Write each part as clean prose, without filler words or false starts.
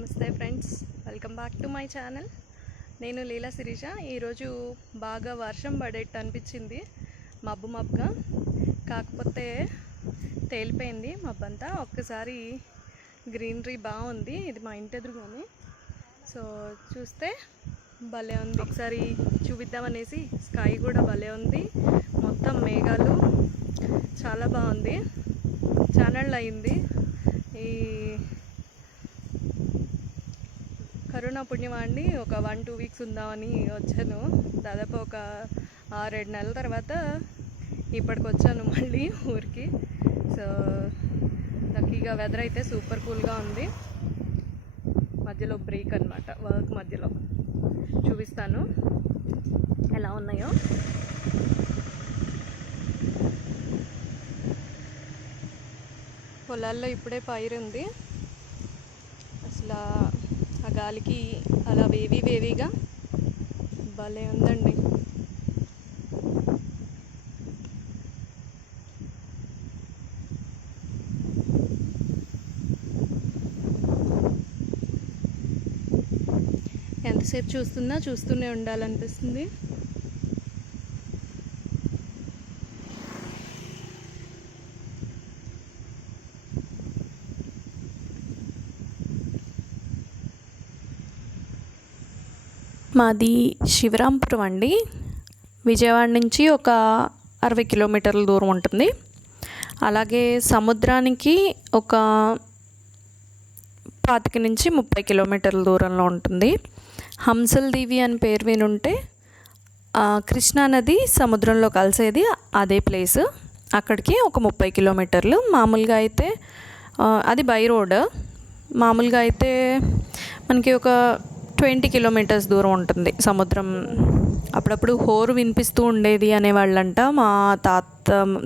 నమస్తే friends, welcome back to my channel. నేను లీలా శిరీష. ఈరోజు బాగా వర్షం పడేట్టు అనిపించింది, మబ్బుగా. కాకపోతే తేలిపోయింది మబ్బంతా. ఒక్కసారి గ్రీనరీ బాగుంది. ఇది మా ఇంటి ఎదురుగానే. సో చూస్తే భలే ఉంది. ఒకసారి చూపిద్దామనేసి స్కై కూడా భలే ఉంది. మొత్తం మేఘాలు, చాలా బాగుంది. ఛానల్ అయింది. ఈ కరోనా పుణ్యమాండి ఒక 1-2 వీక్స్ ఉందామని వచ్చాను. దాదాపు ఒక 6-7 నెలల తర్వాత ఇప్పటికి వచ్చాను మళ్ళీ ఊరికి. సో లక్కీగా వెదర్ అయితే సూపర్ కూల్గా ఉంది. మధ్యలో బ్రేక్ అనమాట, వర్క్ మధ్యలో. చూపిస్తాను ఎలా ఉన్నాయో. పొలాల్లో ఇప్పుడే పైరుంది. అసలు ఆ గాలికి అలా వేవీగా భలే ఉందండి. ఎంతసేపు చూస్తూనే ఉండాలనిపిస్తుంది. మాది శివరాంపురం అండి. విజయవాడ నుంచి ఒక 60 కిలోమీటర్ల దూరం ఉంటుంది. అలాగే సముద్రానికి ఒక 25 నుంచి 30 కిలోమీటర్ల దూరంలో ఉంటుంది. హంసల్ దీవి అని పేరు వినుంటే, కృష్ణానది సముద్రంలో కలిసేది అదే ప్లేస్. అక్కడికి ఒక 30 కిలోమీటర్లు. మామూలుగా అయితే అది బై రోడ్. మామూలుగా అయితే మనకి ఒక 20 కిలోమీటర్స్ దూరం ఉంటుంది సముద్రం. అప్పుడప్పుడు హోరు వినిపిస్తూ ఉండేది అనేవాళ్ళంట మా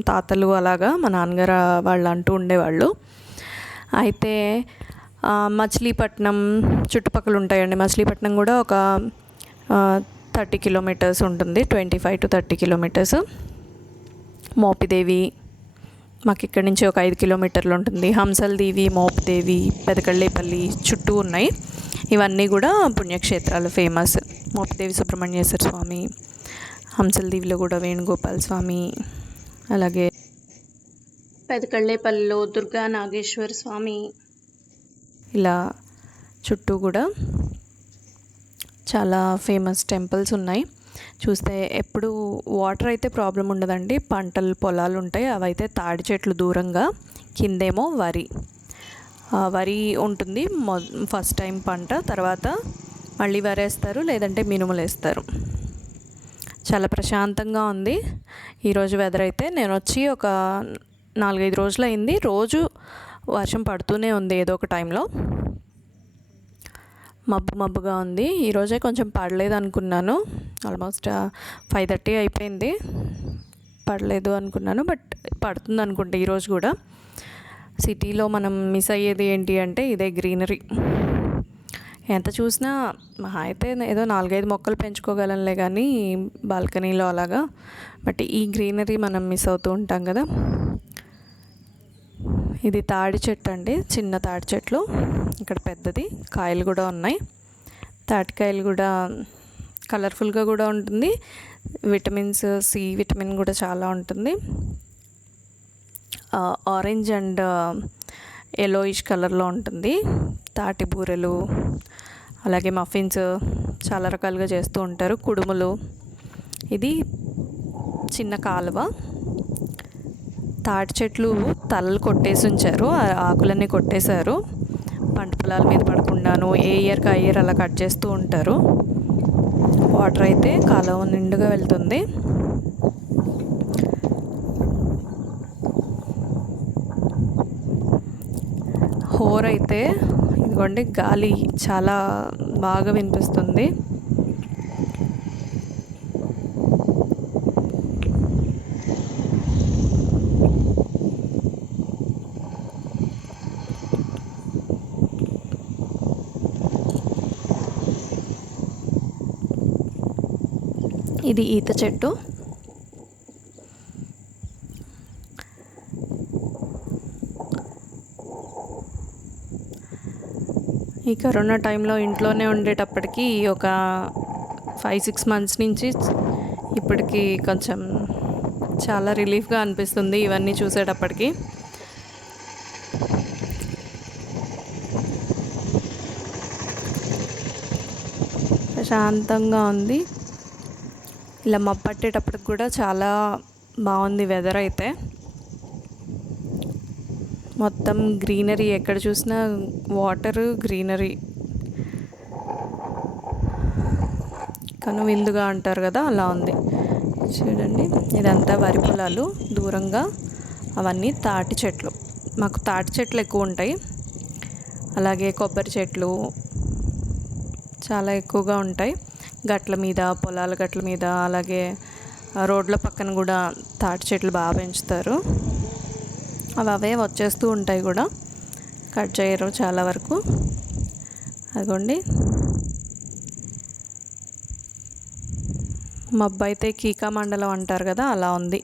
తాతలు, అలాగా మా నాన్నగారు వాళ్ళు అంటూ ఉండేవాళ్ళు. అయితే మచిలీపట్నం చుట్టుపక్కల ఉంటాయండి. మచిలీపట్నం కూడా ఒక 30 కిలోమీటర్స్ ఉంటుంది, 25 to 30 కిలోమీటర్స్. మోపిదేవి మాకు ఇక్కడి నుంచి ఒక 5 కిలోమీటర్లు ఉంటుంది. హంసల్ దీవి, మోపిదేవి, పెదకళ్ళేపల్లి చుట్టూ ఉన్నాయి. ఇవన్నీ కూడా పుణ్యక్షేత్రాలు, ఫేమస్. మోపిదేవి సుబ్రహ్మణ్యేశ్వర స్వామి, హంసల్ దీవిలో కూడా వేణుగోపాల స్వామి, అలాగే పెదకళ్ళేపల్లిలో దుర్గా నాగేశ్వర స్వామి. ఇలా చుట్టూ కూడా చాలా ఫేమస్ టెంపుల్స్ ఉన్నాయి. చూస్తే ఎప్పుడు వాటర్ అయితే ప్రాబ్లం ఉండదండి. పంటలు, పొలాలు ఉంటాయి. అవైతే తాడి చెట్లు దూరంగా, కిందేమో వరి ఉంటుంది. ఫస్ట్ టైం పంట, తర్వాత మళ్ళీ వరేస్తారు, లేదంటే మినుములు వేస్తారు. చాలా ప్రశాంతంగా ఉంది ఈరోజు వెదర్ అయితే. నేను వచ్చి ఒక 4-5 రోజులు అయింది. రోజు వర్షం పడుతూనే ఉంది ఏదో ఒక టైంలో. మబ్బుగా ఉంది. ఈరోజే కొంచెం పడలేదు అనుకున్నాను. ఆల్మోస్ట్ 5:30 అయిపోయింది. పడలేదు అనుకున్నాను, బట్ పడుతుంది అనుకుంటా ఈరోజు కూడా. సిటీలో మనం మిస్ అయ్యేది ఏంటి అంటే ఇదే గ్రీనరీ. ఎంత చూసినా మహా అయితే ఏదో 4-5 మొక్కలు పెంచుకోగలంలే కానీ బాల్కనీలో అలాగా. బట్ ఈ గ్రీనరీ మనం మిస్ అవుతూ ఉంటాం కదా. ఇది తాడి చెట్టు అండి, చిన్న తాడి చెట్లు. ఇక్కడ పెద్దది, కాయలు కూడా ఉన్నాయి. తాటికాయలు కూడా కలర్ఫుల్గా కూడా ఉంటుంది. విటమిన్స్, సి విటమిన్ కూడా చాలా ఉంటుంది. ఆరెంజ్ అండ్ ఎల్లోయిష్ కలర్లో ఉంటుంది. తాటి బూరెలు, అలాగే మఫిన్స్ చాలా రకాలుగా చేస్తూ ఉంటారు. కుడుములు. ఇది చిన్న కాలువ. తాటి చెట్లు తలలు కొట్టేసి ఉంచారు, ఆకులన్నీ కొట్టేశారు. పంట పొలాల మీద పడకుండాను ఏ ఇయర్కి ఆ ఇయర్ అలా కట్ చేస్తూ ఉంటారు. వాటర్ అయితే కాలువ నిండుగా వెళ్తుంది. హోర్ అయితే ఇదిగోండి, గాలి చాలా బాగా వినిపిస్తుంది. ఇది ఈత చెట్టు. ఈ కరోనా టైంలో ఇంట్లోనే ఉండేటప్పటికి ఒక 5-6 మంత్స్ నుంచి ఇప్పటికి కొంచెం చాలా రిలీఫ్గా అనిపిస్తుంది ఇవన్నీ చూసేటప్పటికి. ప్రశాంతంగా ఉంది. ఇలా మబ్బు పట్టేటప్పటికి కూడా చాలా బాగుంది వెదర్ అయితే. మొత్తం గ్రీనరీ, ఎక్కడ చూసినా వాటర్, గ్రీనరీ. కనువిందుగా అంటారు కదా, అలా ఉంది. చూడండి, ఇదంతా వరి పొలాలు. దూరంగా అవన్నీ తాటి చెట్లు. మాకు తాటి చెట్లు ఎక్కువ ఉంటాయి, అలాగే కొబ్బరి చెట్లు చాలా ఎక్కువగా ఉంటాయి గట్ల మీద, పొలాల గట్ల మీద. అలాగే రోడ్ల పక్కన కూడా తాటి చెట్లు బాగా పెంచుతారు. అవే వచ్చేస్తూ ఉంటాయి కూడా, కట్ చేయరు చాలా వరకు. అదిగోండి, మబ్బు అయితే కీకా మండలం అంటారు కదా, అలా ఉంది.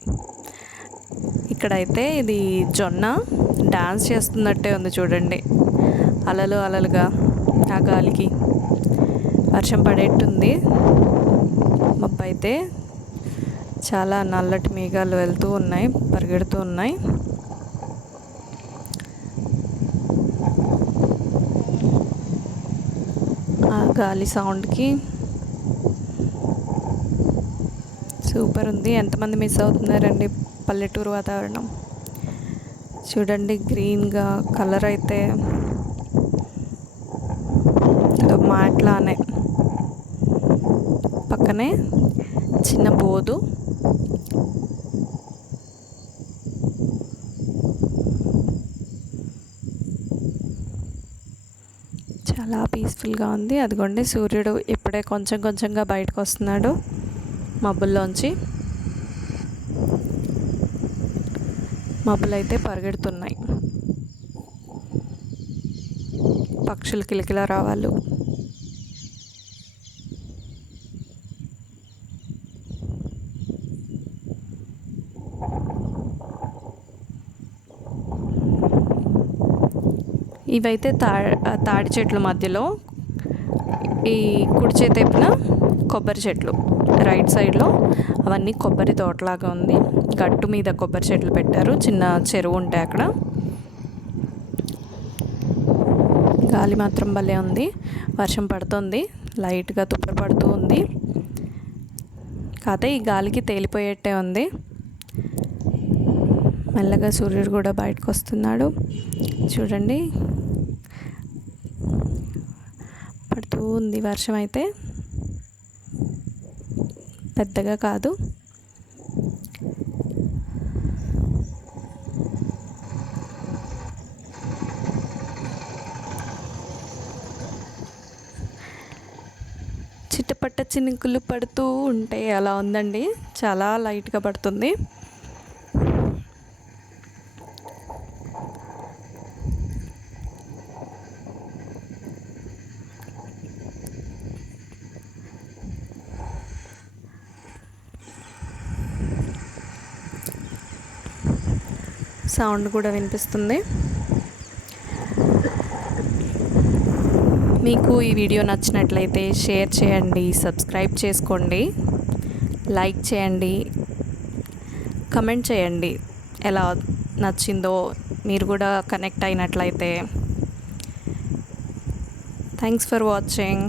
ఇక్కడైతే ఇది జొన్న డాన్స్ చేస్తున్నట్టే ఉంది చూడండి, అలలు అలలుగా. ఆ గాలికి వర్షం పడేట్టుంది. మబ్బు అయితే చాలా నల్లటి మేఘాలు వెళ్తూ ఉన్నాయి, పరిగెడుతూ ఉన్నాయి. ఆ గాలి సౌండ్కి సూపర్ ఉంది. ఎంతమంది మిస్ అవుతున్నారండి పల్లెటూరు వాతావరణం. చూడండి, గ్రీన్గా కలర్ అయితే మాట్లానే. పక్కనే చిన్న బోదు. చాలా పీస్ఫుల్గా ఉంది. అదిగోండి, సూర్యుడు ఇప్పుడే కొంచెం కొంచెంగా బయటకు వస్తున్నాడు మబ్బుల్లోంచి. మబ్బులు అయితే పరిగెడుతున్నాయి. పక్షులు కిలకిల రావాలు. ఇవైతే తాడి చెట్ల మధ్యలో ఈ కుడి చేతేపున కొబ్బరి చెట్లు, రైట్ సైడ్లో అవన్నీ కొబ్బరి తోటలాగా ఉంది. గట్టు మీద కొబ్బరి చెట్లు పెట్టారు, చిన్న చెరువు ఉంటాయి అక్కడ. గాలి మాత్రం భలే ఉంది. వర్షం పడుతుంది, లైట్గా తుప్పర పడుతూ ఉంది. కాకపోతే ఈ గాలికి తేలిపోయేట్టే ఉంది. మెల్లగా సూర్యుడు కూడా బయటకు వస్తున్నాడు. చూడండి, పడుతూ ఉంది వర్షం అయితే, పెద్దగా కాదు. చిట్టపట్ట చినుకులు పడుతూ ఉంటాయి, అలా ఉందండి. చాలా లైట్గా పడుతుంది. సౌండ్ కూడా వినిపిస్తుంది. మీకు ఈ వీడియో నచ్చినట్లయితే షేర్ చేయండి, సబ్స్క్రైబ్ చేసుకోండి, లైక్ చేయండి, కమెంట్ చేయండి ఎలా నచ్చిందో. మీరు కూడా కనెక్ట్ అయినట్లయితే. Thanks for watching.